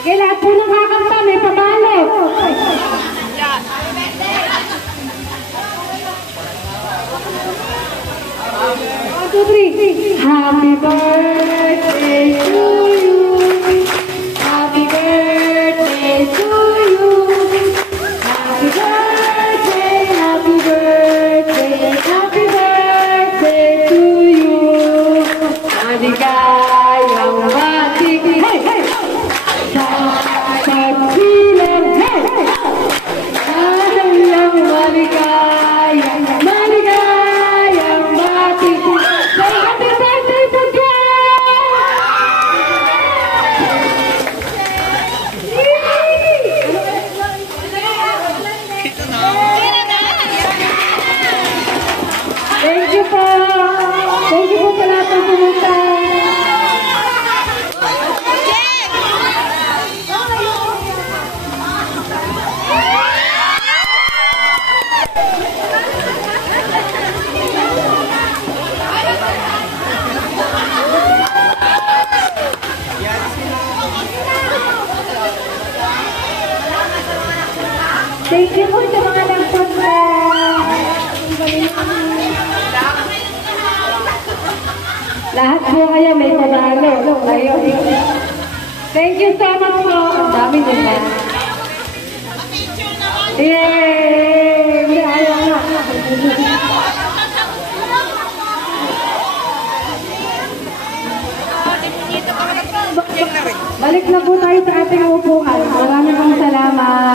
Sige, lahat po ng kakanta, may pabalo. 1, 2, 3. Happy birthday to you. Happy birthday to you. Happy birthday, happy birthday, happy birthday to you. Maligayang batik, hey, hey! Sa pagsilang, hey, hey! Maligayang maligayang, maligayang batik. Say happy birthday to Thank you po. Thank you po sa lahat ng pumunta. Thank you po sa mga nagpunta. Lahat po kayo may panalo. Thank you so much po. Ang dami nila. Yay! Ayaw na. Balik na po tayo sa ating upo.